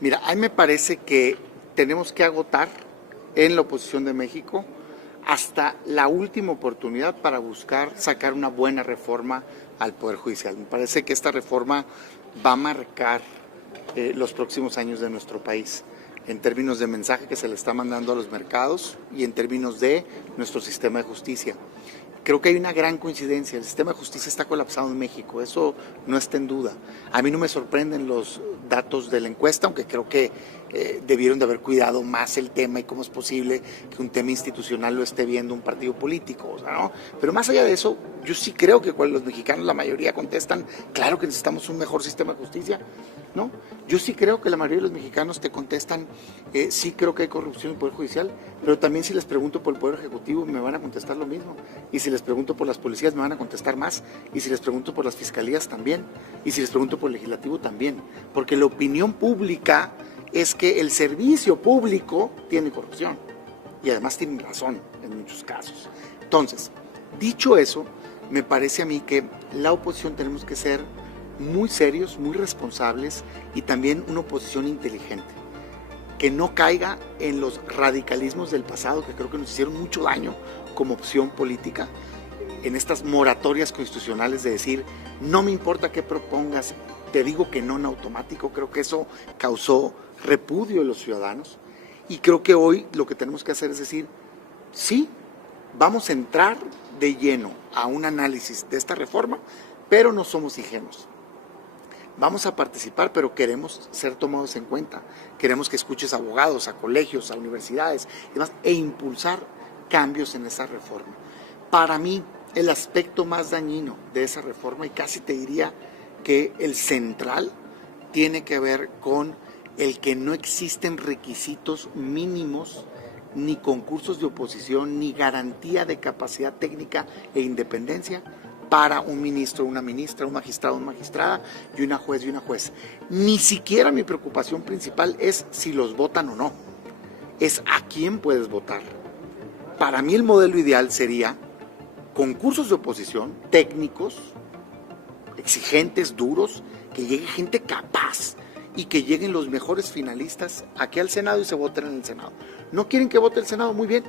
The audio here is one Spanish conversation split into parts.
Mira, a mí me parece que tenemos que agotar en la oposición de México hasta la última oportunidad para buscar sacar una buena reforma al Poder Judicial. Me parece que esta reforma va a marcar los próximos años de nuestro país, en términos de mensaje que se le está mandando a los mercados y en términos de nuestro sistema de justicia. Creo que hay una gran coincidencia, el sistema de justicia está colapsado en México, eso no está en duda. A mí no me sorprenden los datos de la encuesta, aunque creo que debieron de haber cuidado más el tema y cómo es posible que un tema institucional lo esté viendo un partido político, o sea, ¿no? Pero más allá de eso, yo sí creo que cuando los mexicanos, la mayoría contestan, claro que necesitamos un mejor sistema de justicia, ¿no? Yo sí creo que la mayoría de los mexicanos te contestan, sí creo que hay corrupción en el Poder Judicial, pero también si les pregunto por el Poder Ejecutivo me van a contestar lo mismo, y si les pregunto por las policías me van a contestar más, y si les pregunto por las fiscalías también, y si les pregunto por el Legislativo también, porque la opinión pública es que el servicio público tiene corrupción, y además tienen razón en muchos casos. Entonces, dicho eso, me parece a mí que la oposición tenemos que ser muy serios, muy responsables y también una oposición inteligente, que no caiga en los radicalismos del pasado que creo que nos hicieron mucho daño como opción política, en estas moratorias constitucionales de decir, no me importa qué propongas, te digo que no en automático. Creo que eso causó repudio de los ciudadanos y creo que hoy lo que tenemos que hacer es decir, sí, vamos a entrar de lleno a un análisis de esta reforma, pero no somos ingenuos. Vamos a participar, pero queremos ser tomados en cuenta. Queremos que escuches a abogados, a colegios, a universidades y demás, e impulsar cambios en esa reforma. Para mí, el aspecto más dañino de esa reforma, y casi te diría que el central, tiene que ver con el que no existen requisitos mínimos, ni concursos de oposición, ni garantía de capacidad técnica e independencia para un ministro, una ministra, un magistrado, una magistrada y una juez y una juez. Ni siquiera mi preocupación principal es si los votan o no, es a quién puedes votar. Para mí el modelo ideal sería concursos de oposición, técnicos, exigentes, duros, que llegue gente capaz y que lleguen los mejores finalistas aquí al Senado y se voten en el Senado. ¿No quieren que vote el Senado? Muy bien,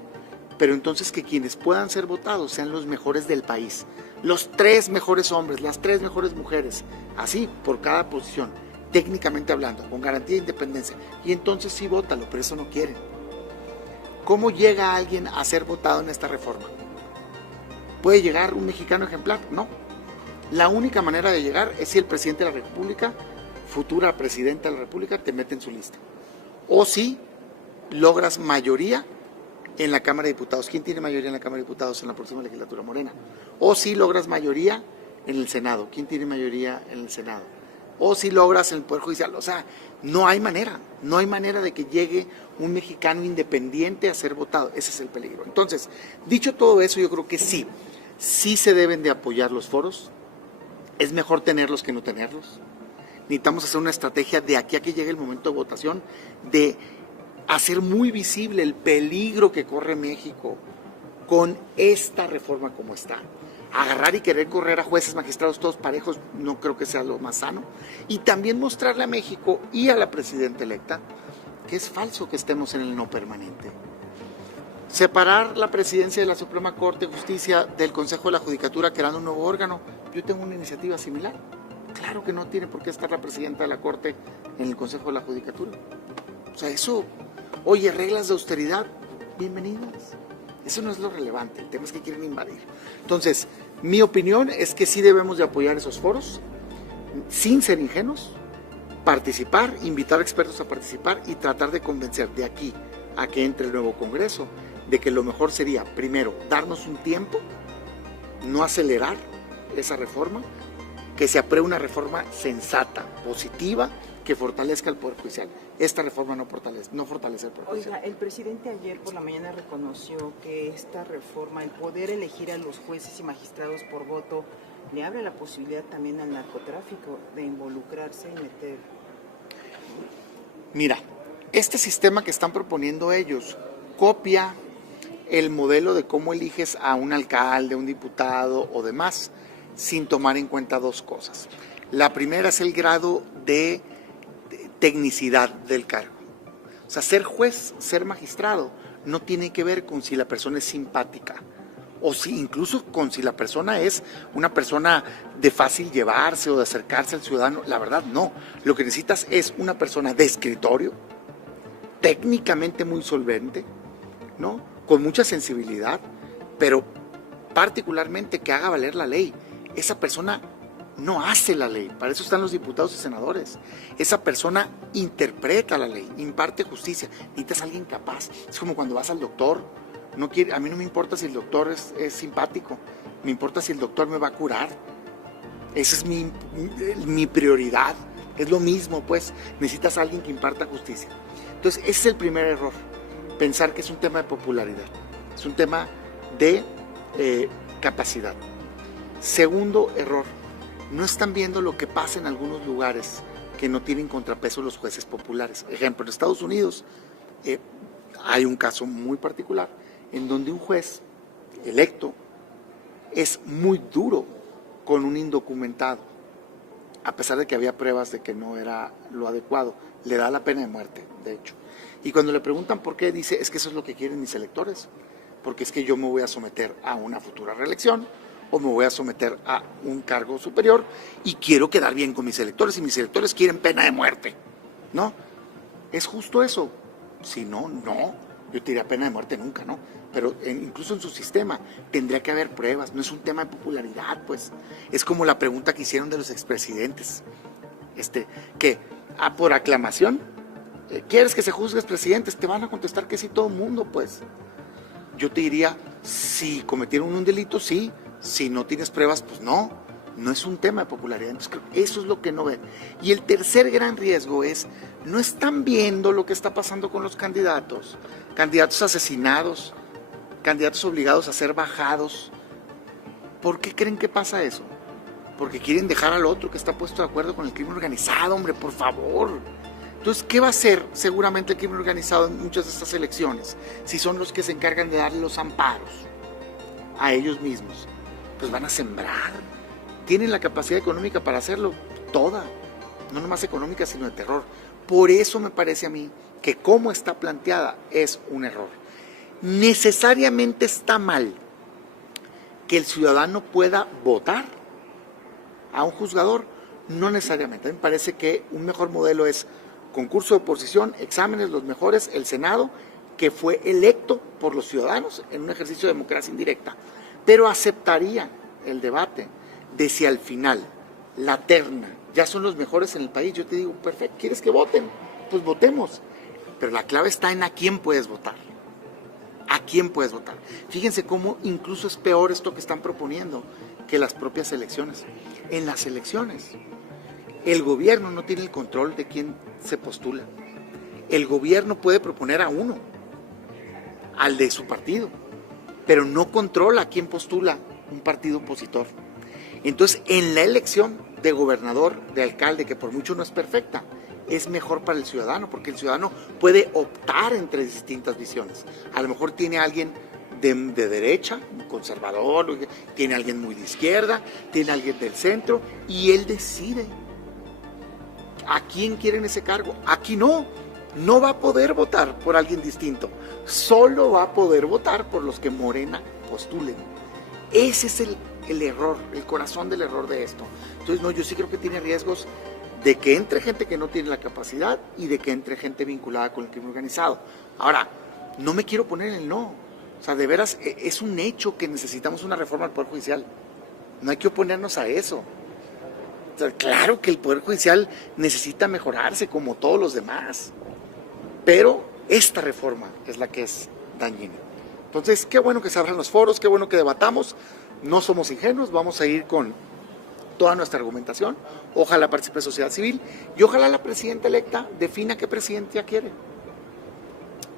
pero entonces que quienes puedan ser votados sean los mejores del país, los 3 mejores hombres, las 3 mejores mujeres, así por cada posición, técnicamente hablando, con garantía de independencia, y entonces sí vótalo, pero eso no quieren. ¿Cómo llega alguien a ser votado en esta reforma? ¿Puede llegar un mexicano ejemplar? No. La única manera de llegar es si el presidente de la República, futura presidenta de la República, te mete en su lista. O si logras mayoría en la Cámara de Diputados. ¿Quién tiene mayoría en la Cámara de Diputados en la próxima legislatura? Morena. O si logras mayoría en el Senado. ¿Quién tiene mayoría en el Senado? O si logras en el Poder Judicial. O sea, no hay manera de que llegue un mexicano independiente a ser votado. Ese es el peligro. Entonces, dicho todo eso, yo creo que sí se deben de apoyar los foros. Es mejor tenerlos que no tenerlos. Necesitamos hacer una estrategia de aquí a que llegue el momento de votación, de hacer muy visible el peligro que corre México con esta reforma como está. Agarrar y querer correr a jueces, magistrados, todos parejos, no creo que sea lo más sano. Y también mostrarle a México y a la presidenta electa que es falso que estemos en el no permanente. Separar la presidencia de la Suprema Corte de Justicia del Consejo de la Judicatura, creando un nuevo órgano. Yo tengo una iniciativa similar. Claro que no tiene por qué estar la presidenta de la Corte en el Consejo de la Judicatura. O sea, eso, oye, reglas de austeridad, bienvenidas. Eso no es lo relevante, el tema es que quieren invadir. Entonces, mi opinión es que sí debemos de apoyar esos foros, sin ser ingenuos, participar, invitar a expertos a participar y tratar de convencer de aquí a que entre el nuevo Congreso de que lo mejor sería, primero, darnos un tiempo, no acelerar esa reforma, que se apruebe una reforma sensata, positiva, que fortalezca el Poder Judicial. Esta reforma no fortalece el Poder Judicial. Oiga, el presidente ayer por la mañana reconoció que esta reforma, el poder elegir a los jueces y magistrados por voto, le abre la posibilidad también al narcotráfico de involucrarse y meter. Mira, este sistema que están proponiendo ellos copia el modelo de cómo eliges a un alcalde, un diputado o demás, sin tomar en cuenta 2 cosas. La primera es el grado de tecnicidad del cargo. O sea, ser juez, ser magistrado, no tiene que ver con si la persona es simpática, o si incluso con si la persona es una persona de fácil llevarse o de acercarse al ciudadano. La verdad, no. Lo que necesitas es una persona de escritorio, técnicamente muy solvente, ¿no? Con mucha sensibilidad, pero particularmente que haga valer la ley. Esa persona no hace la ley, para eso están los diputados y senadores. Esa persona interpreta la ley, imparte justicia. Necesitas a alguien capaz. Es como cuando vas al doctor. A mí no me importa si el doctor es simpático, me importa si el doctor me va a curar. Esa es mi prioridad. Es lo mismo, pues. Necesitas a alguien que imparta justicia. Entonces, ese es el primer error. Pensar que es un tema de popularidad. Es un tema de capacidad. Segundo error. No están viendo lo que pasa en algunos lugares que no tienen contrapeso los jueces populares. Ejemplo, en Estados Unidos hay un caso muy particular en donde un juez electo es muy duro con un indocumentado, a pesar de que había pruebas de que no era lo adecuado. Le da la pena de muerte, de hecho. Y cuando le preguntan por qué, dice, es que eso es lo que quieren mis electores, porque es que yo me voy a someter a una futura reelección o me voy a someter a un cargo superior y quiero quedar bien con mis electores y mis electores quieren pena de muerte, ¿no? ¿Es justo eso? Si no, no. Yo te diría pena de muerte nunca, ¿no? Pero incluso en su sistema tendría que haber pruebas, no es un tema de popularidad, pues. Es como la pregunta que hicieron de los expresidentes, que por aclamación, ¿quieres que se juzgue presidentes? Te van a contestar que sí todo el mundo, pues. Yo te diría, si cometieron un delito, sí. Si no tienes pruebas, pues no. No es un tema de popularidad. Entonces, eso es lo que no ven. Y el tercer gran riesgo es, no están viendo lo que está pasando con los candidatos asesinados, candidatos obligados a ser bajados. ¿Por qué creen que pasa eso? Porque quieren dejar al otro que está puesto de acuerdo con el crimen organizado, hombre, por favor. Entonces, ¿qué va a hacer seguramente el crimen organizado en muchas de estas elecciones? Si son los que se encargan de darle los amparos a ellos mismos, pues van a sembrar. Tienen la capacidad económica para hacerlo toda, no nomás económica, sino de terror. Por eso me parece a mí que como está planteada es un error. Necesariamente está mal que el ciudadano pueda votar a un juzgador, no necesariamente. A mí me parece que un mejor modelo es concurso de oposición, exámenes los mejores, el Senado, que fue electo por los ciudadanos en un ejercicio de democracia indirecta. Pero aceptaría el debate de si al final la terna ya son los mejores en el país. Yo te digo, perfecto, ¿quieres que voten? Pues votemos. Pero la clave está en a quién puedes votar. ¿A quién puedes votar? Fíjense cómo incluso es peor esto que están proponiendo que las propias elecciones. En las elecciones, el gobierno no tiene el control de quién se postula. El gobierno puede proponer a uno, al de su partido, pero no controla a quién postula un partido opositor. Entonces, en la elección de gobernador, de alcalde, que por mucho no es perfecta, es mejor para el ciudadano, porque el ciudadano puede optar entre distintas visiones. A lo mejor tiene alguien de derecha, un conservador, tiene alguien muy de izquierda, tiene alguien del centro, y él decide a quién quieren ese cargo. Aquí no va a poder votar por alguien distinto, solo va a poder votar por los que Morena postulen. Ese es el error, el corazón del error de esto. Entonces, no, yo sí creo que tiene riesgos de que entre gente que no tiene la capacidad y de que entre gente vinculada con el crimen organizado. Ahora, no me quiero poner en el no. O sea, de veras, es un hecho que necesitamos una reforma al Poder Judicial. No hay que oponernos a eso. O sea, claro que el Poder Judicial necesita mejorarse como todos los demás. Pero esta reforma es la que es dañina. Entonces, qué bueno que se abran los foros, qué bueno que debatamos. No somos ingenuos, vamos a ir con toda nuestra argumentación. Ojalá participe sociedad civil y ojalá la presidenta electa defina qué presidente ya quiere.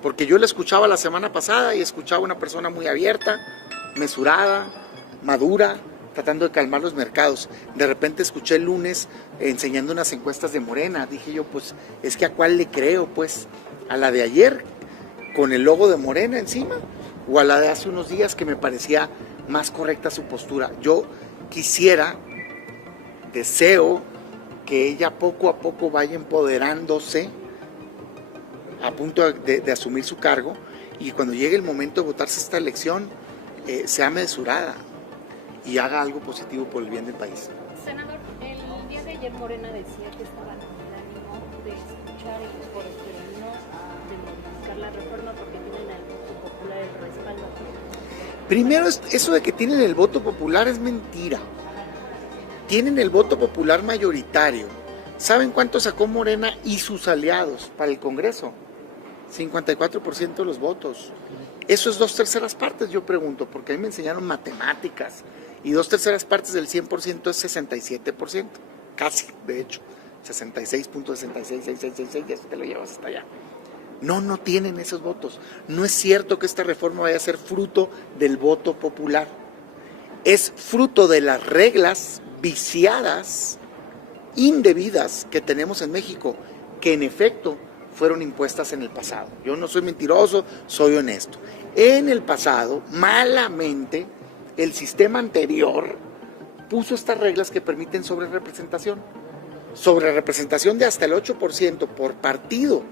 Porque yo la escuchaba la semana pasada y escuchaba una persona muy abierta, mesurada, madura, tratando de calmar los mercados. De repente escuché el lunes enseñando unas encuestas de Morena. Dije yo, pues, es que ¿a cuál le creo? Pues, ¿a la de ayer con el logo de Morena encima? ¿O a la de hace unos días que me parecía más correcta su postura? Yo deseo que ella poco a poco vaya empoderándose a punto de asumir su cargo, y cuando llegue el momento de votarse esta elección, sea mesurada y haga algo positivo por el bien del país. Senador, el día de ayer Morena decía que estaban con el ánimo de escuchar el foro, pero no de modificar la reforma porque tienen al voto popular el respaldo. Primero, eso de que tienen el voto popular es mentira. Tienen el voto popular mayoritario. ¿Saben cuánto sacó Morena y sus aliados para el Congreso? 54% de los votos. Eso es 2/3 partes, yo pregunto, porque a mí me enseñaron matemáticas, y 2/3 partes del 100% es 67%, casi, de hecho, 66.666666, y eso te lo llevas hasta allá. No tienen esos votos. No es cierto que esta reforma vaya a ser fruto del voto popular. Es fruto de las reglas viciadas, indebidas que tenemos en México, que en efecto fueron impuestas en el pasado. Yo no soy mentiroso, soy honesto. En el pasado, malamente, el sistema anterior puso estas reglas que permiten sobrerepresentación de hasta el 8% por partido,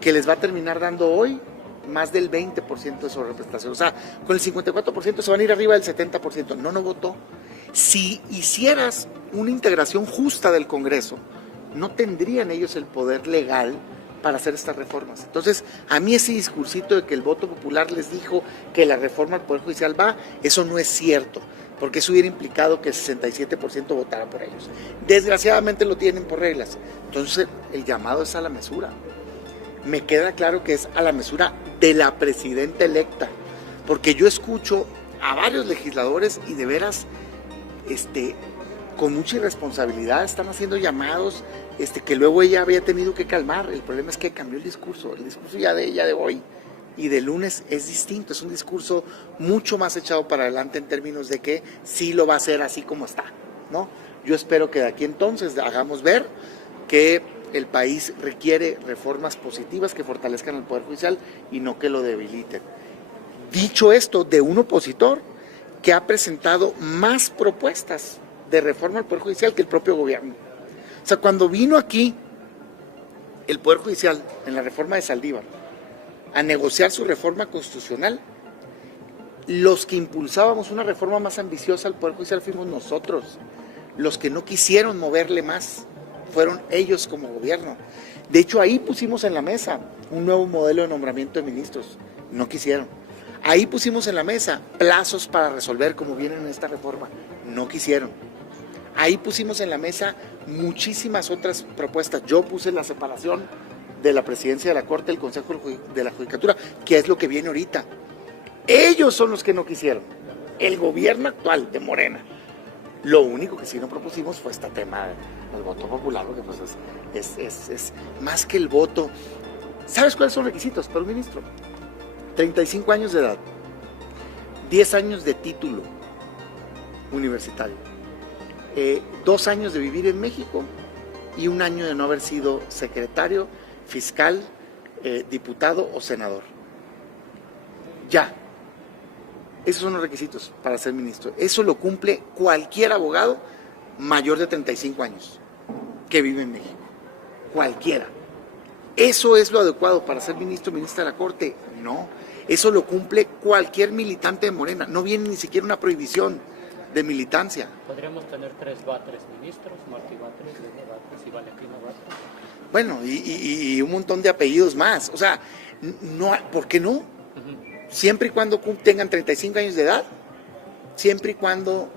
que les va a terminar dando hoy más del 20% de sobrerepresentación. O sea, con el 54% se van a ir arriba del 70%. No votó. Si hicieras una integración justa del Congreso, no tendrían ellos el poder legal para hacer estas reformas. Entonces, a mí ese discursito de que el voto popular les dijo que la reforma al Poder Judicial va, eso no es cierto, porque eso hubiera implicado que el 67% votara por ellos. Desgraciadamente lo tienen por reglas. Entonces, el llamado es a la mesura. Me queda claro que es a la mesura de la presidenta electa, porque yo escucho a varios legisladores y de veras, con mucha irresponsabilidad están haciendo llamados que luego ella había tenido que calmar. El problema es que cambió el discurso ya de ella de hoy y de lunes es distinto, es un discurso mucho más echado para adelante en términos de que sí lo va a hacer así como está, ¿no? Yo espero que de aquí entonces hagamos ver que el país requiere reformas positivas que fortalezcan el Poder Judicial y no que lo debiliten. Dicho esto, de un opositor que ha presentado más propuestas de reforma al Poder Judicial que el propio gobierno. O sea, cuando vino aquí el Poder Judicial en la reforma de Saldívar a negociar su reforma constitucional, los que impulsábamos una reforma más ambiciosa al Poder Judicial fuimos nosotros. Los que no quisieron moverle más fueron ellos como gobierno. De hecho, ahí pusimos en la mesa un nuevo modelo de nombramiento de ministros. No quisieron. Ahí pusimos en la mesa plazos para resolver como vienen en esta reforma. No quisieron. Ahí pusimos en la mesa muchísimas otras propuestas. Yo puse la separación de la presidencia de la Corte del Consejo de la Judicatura, que es lo que viene ahorita. Ellos son los que no quisieron. El gobierno actual de Morena. Lo único que sí no propusimos fue este tema del voto popular, porque pues es más que el voto. ¿Sabes cuáles son los requisitos para un ministro? 35 años de edad, 10 años de título universitario, 2 años de vivir en México y 1 año de no haber sido secretario, fiscal, diputado o senador. Ya. Esos son los requisitos para ser ministro. Eso lo cumple cualquier abogado mayor de 35 años que vive en México. Cualquiera. ¿Eso es lo adecuado para ser ministro o ministra de la Corte? No. Eso lo cumple cualquier militante de Morena. No viene ni siquiera una prohibición de militancia. ¿Podríamos tener 3 ministros? Martí Batres, Lene Batres y Valentina Batres. Bueno, y un montón de apellidos más. O sea, no, ¿por qué no? Siempre y cuando tengan 35 años de edad, siempre y cuando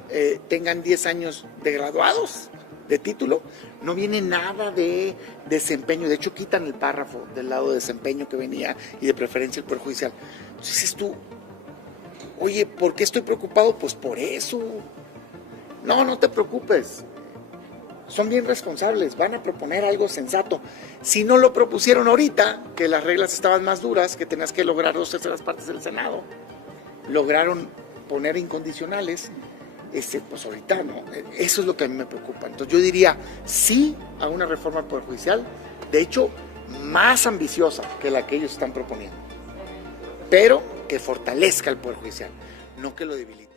tengan 10 años de graduados, de título, no viene nada de desempeño. De hecho, quitan el párrafo del lado de desempeño que venía y de preferencia el Poder Judicial. Entonces dices tú, oye, ¿por qué estoy preocupado? Pues por eso. No te preocupes. Son bien responsables, van a proponer algo sensato. Si no lo propusieron ahorita, que las reglas estaban más duras, que tenías que lograr 2/3 partes del Senado, lograron poner incondicionales, pues ahorita no. Eso es lo que a mí me preocupa. Entonces yo diría sí a una reforma al Poder Judicial, de hecho más ambiciosa que la que ellos están proponiendo, pero que fortalezca el Poder Judicial, no que lo debilite.